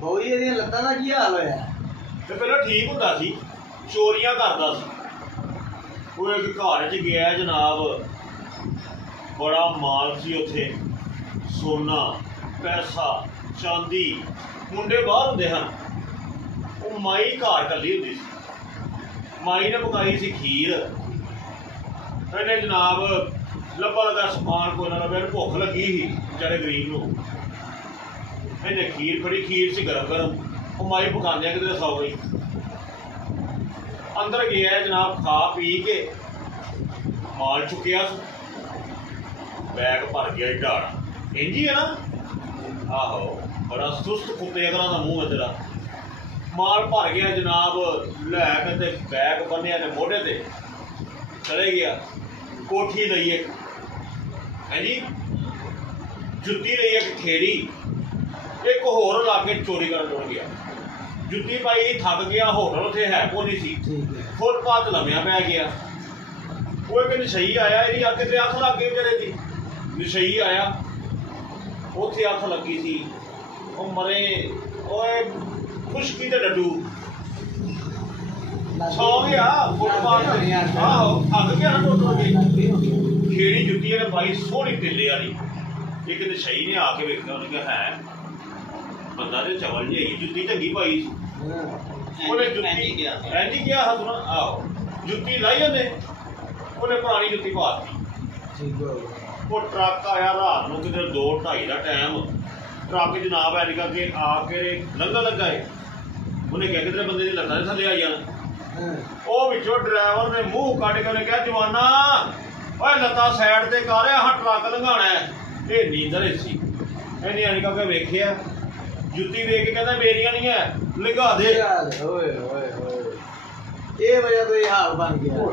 ਬੋਈ ਇਹਦੀਆਂ ਲੱਤਾਂ ਦਾ ਕੀ ਹਾਲ ਹੋਇਆ? ਤੇ ਪਹਿਲਾਂ ਠੀਕ ਹੁੰਦਾ ਸੀ, ਚੋਰੀਆਂ ਕਰਦਾ ਸੀ। ਉਹ ਇੱਕ ਘਰ 'ਚ ਗਿਆ ਜਨਾਬ, ਬੜਾ ਮਾਲ ਸੀ ਉੱਥੇ, ਸੋਨਾ ਪੈਸਾ ਚਾਂਦੀ। ਮੁੰਡੇ ਬਾਹਰ ਹੁੰਦੇ ਹਨ, ਉਹ ਮਾਈ ਘਰ ਇਕੱਲੀ ਹੁੰਦੀ ਸੀ। ਮਾਈ ਨੇ ਪਕਾਈ ਸੀ ਖੀਰ। ਇਹਨੇ ਜਨਾਬ ਲੱਭਾ ਲੱਗਾ ਸਮਾਨ ਕੋਈ ਨਾ ਲੱਭਿਆ, ਇਹਨੂੰ ਭੁੱਖ ਲੱਗੀ ਸੀ ਵਿਚਾਰੇ ਗਰੀਬ ਨੂੰ। ਇਹਨੇ ਖੀਰ ਫੜੀ, ਖੀਰ ਸੀ ਗਰਮ ਗਰਮ, ਉਹ ਮਾਈ ਪਕਾਉਂਦਿਆਂ ਕਿਤੇ ਸੌ ਗਈ। ਅੰਦਰ ਗਿਆ ਜਨਾਬ, ਖਾ ਪੀ ਕੇ ਮਾਲ ਚੁੱਕਿਆ, ਬੈਗ ਭਰ ਗਿਆ ਢਾੜਾ। ਇੰਝ ਹੀ ਹੈ ਨਾ, ਆਹੋ ਬੜਾ ਸੁਸਤ ਕੁੱਤੇ ਅਗਰਾਂ ਦਾ ਮੂੰਹ ਹੈ ਤੇਰਾ। ਮਾਲ ਭਰ ਗਿਆ ਜਨਾਬ, ਲੈ ਕੇ ਤੇ ਬੈਗ ਬੰਨਿਆ ਨੇ ਮੋਢੇ ਤੇ, ਚਲੇ ਗਿਆ। ਕੋਠੀ ਲਈ ਇੱਕ ਹੈ ਜੀ, ਜੁੱਤੀ ਲਈ ਇੱਕ ਠੇਰੀ, ਇੱਕ ਹੋਰ ਲਾ ਕੇ ਚੋਰੀ ਕਰਨ ਟੁਰ ਗਿਆ। ਜੁੱਤੀ ਪਾਈ, ਥੱਕ ਗਿਆ, ਹੋਟਲ ਉੱਥੇ ਹੈ ਕੋ ਨਹੀਂ ਸੀ, ਫੁੱਟਪਾਥ ਲੰਮਿਆ ਪੈ ਗਿਆ। ਉਹ ਇੱਕ ਨਸ਼ਈ ਆਇਆ, ਇਹਦੀ ਅੱਗੇ ਤੇ ਅੱਖ ਲੱਗ ਗਈ ਵਿਚਾਰੇ ਦੀ। ਨਸ਼ਈ ਆਇਆ, ਉੱਥੇ ਅੱਖ ਲੱਗੀ ਸੀ, ਉਹ ਮਰੇ। ਓਏ ਖੁਸ਼ਕੀ ਤੇ ਡੱਡੂ ਸੌ ਗਿਆ ਫੁੱਟਪਾਥ। ਆਹੋ ਥੱਕ ਗਿਆ ਨਾ ਟੁੱਟ ਕੇ। ਖੇੜੀ ਜੁੱਤੀ ਇਹਨੇ ਪਾਈ, ਸੋਹਣੀ ਤਿੱਲੇ ਵਾਲੀ। ਇੱਕ ਨਸ਼ਈ ਨੇ ਆ ਕੇ ਵੇਖਿਆ, ਉਹਨੇ ਕਿਹਾ ਹੈ ਬੰਦਾ ਤੇ ਚਵਲ ਜਿਹੀ ਹੈਗੀ, ਜੁੱਤੀ ਚੰਗੀ ਪਾਈ ਸੀ। ਉਹਨੇ ਜੁੱਤੀ ਇੰਝ ਕਿਹਾ ਹੱਥ ਨਾਲ, ਆਹੋ ਜੁੱਤੀ ਲਾਈ ਉਹਨੇ ਪੁਰਾਣੀ ਜੁੱਤੀ ਪਾਤੀ। ਉਹ ਟਰੱਕ ਆਇਆ ਰਾਤ ਨੂੰ ਕਿਤੇ 2-2:30 ਦਾ ਟਾਈਮ। ਟਰੱਕ ਜਨਾਬ ਐਨਿਕਾ ਕੇ ਆ ਕੇ ਲੰਘਣ ਲੱਗਾ ਏ। ਉਹਨੇ ਕਿਹਾ ਕਿਤੇ ਬੰਦੇ ਦੀ ਲੱਤਾਂ ਦੇ ਥੱਲੇ ਆਈ ਜਾਣ। ਉਹ ਵਿੱਚੋਂ ਡਰਾਈਵਰ ਨੇ ਮੂੰਹ ਕੱਢ ਕੇ ਉਹਨੇ ਕਿਹਾ, ਜਵਾਨਾ ਓਏ ਲੱਤਾਂ ਸਾਈਡ ਤੇ ਕਰ, ਆਹ ਟਰੱਕ ਲੰਘਾਉਣਾ। ਇਹ ਨੀਂਦਰ ਸੀ। ਇਹਨੇ ਐਨਿਕਾ ਕੇ ਵੇਖਿਆ, ਜੁੱਤੀ ਵੇਖ ਕੇ ਕਹਿੰਦਾ ਮੇਰੀਆਂ ਨਹੀਂ ਹੈ, ਲੰਘਾ ਦੇ। ਓਏ ਹੋਏ ਹੋਏ, ਇਹ ਵਜ੍ਹਾ ਤੋਂ ਇਹ ਹਾਲ ਬਣ ਗਿਆ।